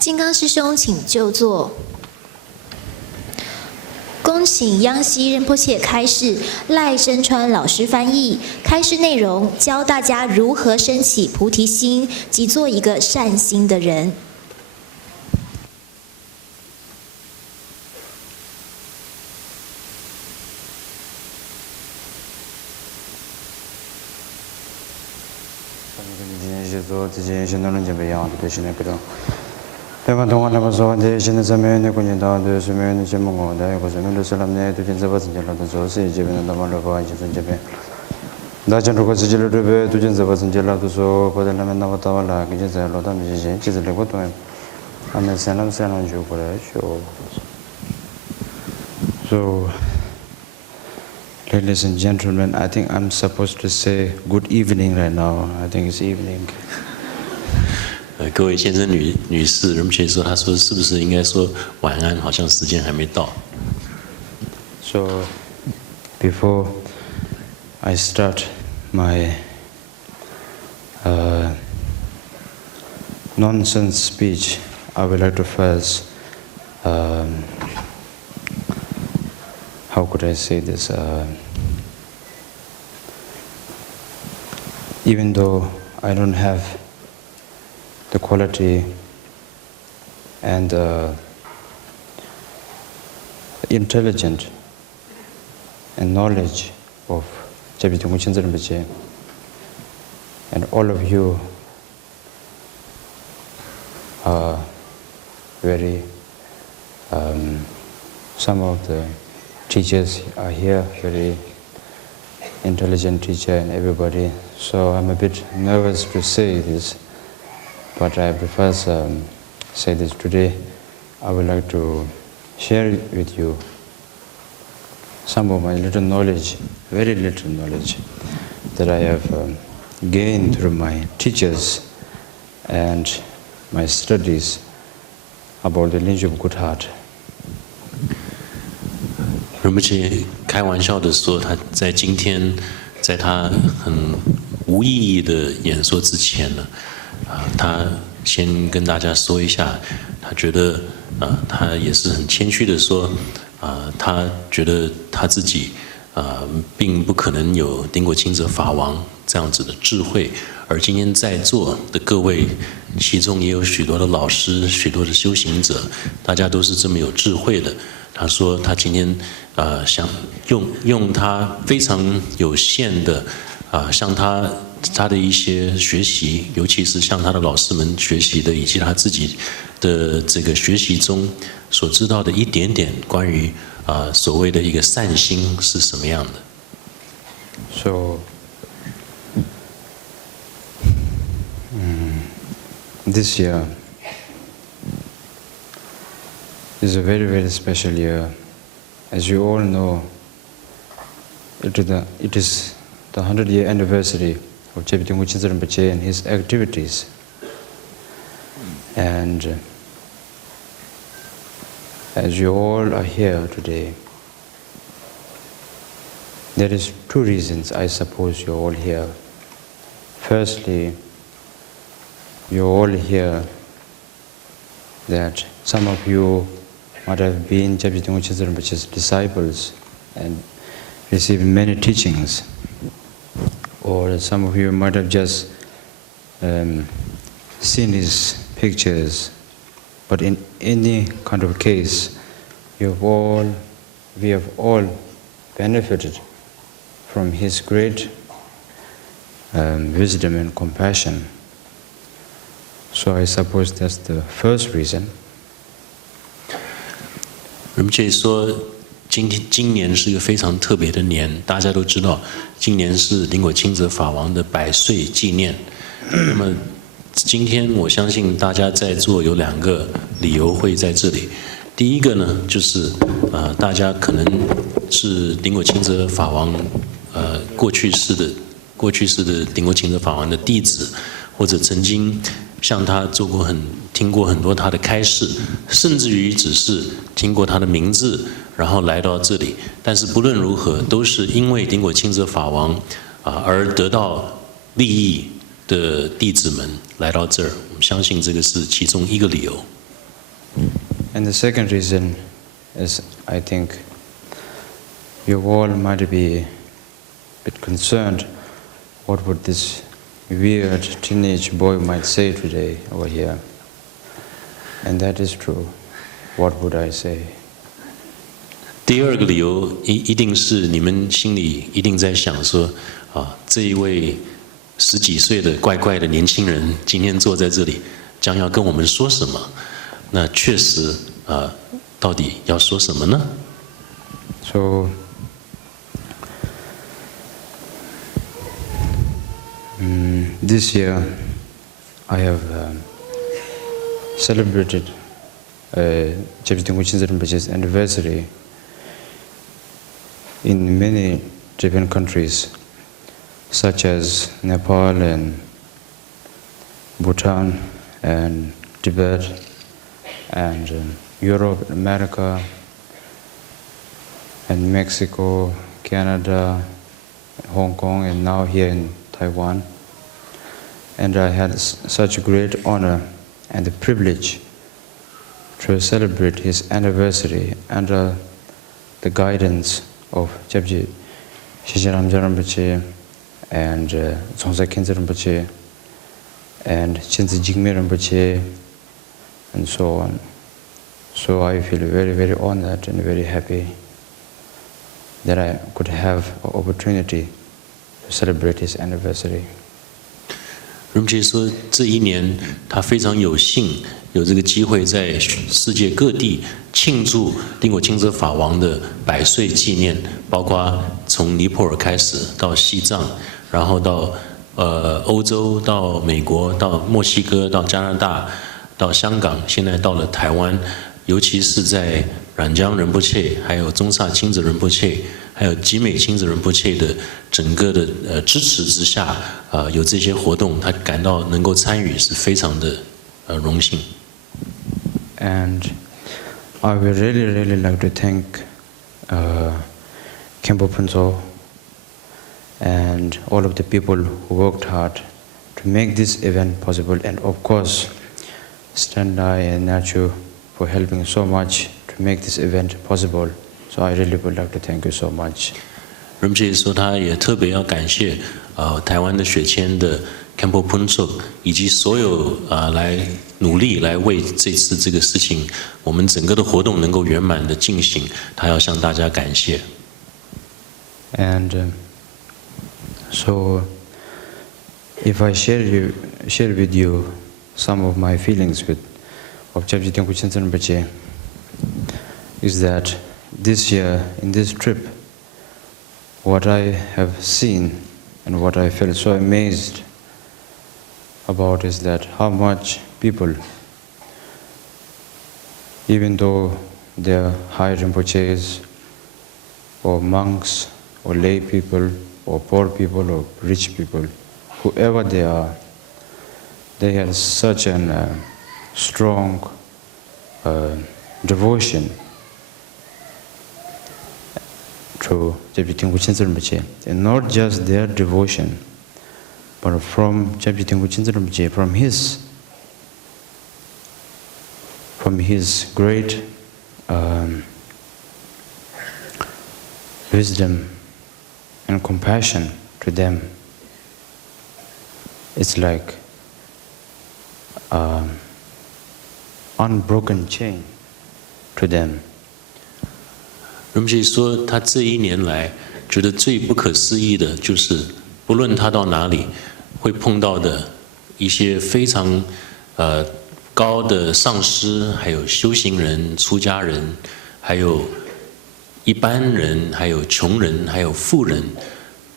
金刚师兄，请就座。恭请央西仁波切开示，赖声川老师翻译。开示内容教大家如何升起菩提心，及做一个善心的人。台湾同行那么说，这现在这边的国人党对什么样的节目我的，或者面对什么呢？对现在发生的那种事，这边的他们老板就是这边。大家如果自己的这边对现在发生的那种说，或者那边那么多了，跟现在老他们之间，其实那个东西，他们三两就过来说。So, ladies and gentlemen, I think I'm supposed to say good evening right now. I think it's evening. 各位先生、女士，仁波切说，他说是不是应该说晚安？好像时间还没到。So, before I start my nonsense speech, I would like to first, how could I say this? Even though I don't have the quality and intelligence and knowledge of頂果欽哲法王台灣 and all of you are very, some of the teachers are here, very intelligent teacher and everybody, so I'm a bit nervous to say this. But I prefer to say this today. I would like to share with you some of my little knowledge, very little knowledge, that I have gained through my teachers and my studies about the lineage of good heart. 仁波切开玩笑的说，他在今天，在他很无意义的演说之前呢。他先跟大家说一下，他觉得他也是很谦虚的说，他觉得他自己并不可能有顶果欽哲法王这样子的智慧，而今天在座的各位，其中也有许多的老师、许多的修行者，大家都是这么有智慧的。他说他今天想用他非常有限的向他的一些学习，尤其是向他的老师们学习的，以及他自己的这个学习中所知道的一点点关于所谓的一个善心是什么样的。So, this year is a very, very special year. As you all know, it is the 100-year anniversary of頂果欽哲法王台灣and his activities. And as you all are here today, there is two reasons I suppose you're all here. Firstly, you're all here that some of you might have been頂果欽哲法王台灣disciples and received many teachings. Or some of you might have just seen his pictures, but in any kind of case, we have all benefited from his great wisdom and compassion. So I suppose that's the first reason. 仁波切说，今年是一个非常特别的年，大家都知道，今年是顶果欽哲法王的100岁纪念。那么今天我相信大家在座有2个理由会在这里。第一个呢，就是大家可能是顶果欽哲法王过去世的顶果欽哲法王的弟子，或者曾经向他听过很多他的开示，甚至于只是听过他的名字，然后来到这里。但是不论如何，都是因为顶果欽哲法王而得到利益的弟子们来到这儿。我们相信这个是其中一个理由。And the second reason is, I think, you all might be a bit concerned what would this weird teenage boy might say today over here. And that is true. What would I say? 第二个理由一定是你们心里一定在想说，这一位10几岁的怪怪的年轻人今天坐在这里，将要跟我们说什么？那确实到底要说什么呢？ So, this year I have celebrated頂果欽哲法王台 anniversary in many different countries, such as Nepal and Bhutan and Tibet and Europe, America and Mexico, Canada, Hong Kong, and now here in Taiwan. And I had such great honor and the privilege to celebrate his anniversary under the guidance of Jabji Shijaramja Rinpoche and Tsongsa Khyentse Rinpoche and Chinze Jigme Rinpoche and so on. So I feel very, very honored and very happy that I could have an opportunity to celebrate his anniversary. 仁波切说，这一年他非常有幸有这个机会在世界各地庆祝顶果欽哲法王的100岁纪念，包括从尼泊尔开始到西藏，然后到欧洲，到美国，到墨西哥，到加拿大，到香港，现在到了台湾，尤其是在染江仁波切，还有宗萨钦哲仁波切，还有集美钦哲仁波切的整个的支持之下，有这些活动，他感到能够参与是非常的荣幸。And I would really, really like to thank Khenpo Phuntsho and all of the people who worked hard to make this event possible, and of course, Standai and Nacho for helping so much to make this event possible. So I really would like to thank you so much. 仁波切说，他也特别要感谢台湾的雪谦的 Khenpo Phuntsho 以及所有来努力来为这次这个事情，我们整个的活动能够圆满的进行，他要向大家感谢。And so, if I share with you some of my feelings of Jabji顶果欽哲Rinpoche, is that this year in this trip, what I have seen and what I felt so amazed about is that how much people, even though they are high Rinpoches or monks or lay people or poor people or rich people, whoever they are, they had such a strong devotion to Jabji顶果欽哲Rinpoche, and not just their devotion, but from Jabji顶果欽哲Rinpoche, from his great wisdom and compassion to them. It's like unbroken chain to them. 仁波切说，他这一年来觉得最不可思议的就是，不论他到哪里，会碰到的一些非常高的上师，还有修行人、出家人，还有一般人，还有穷人，还有富人，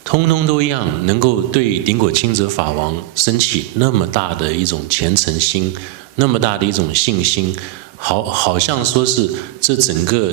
通通都一样，能够对顶果欽哲法王升起那么大的一种虔诚心，那么大的一种信心，好像说是这整个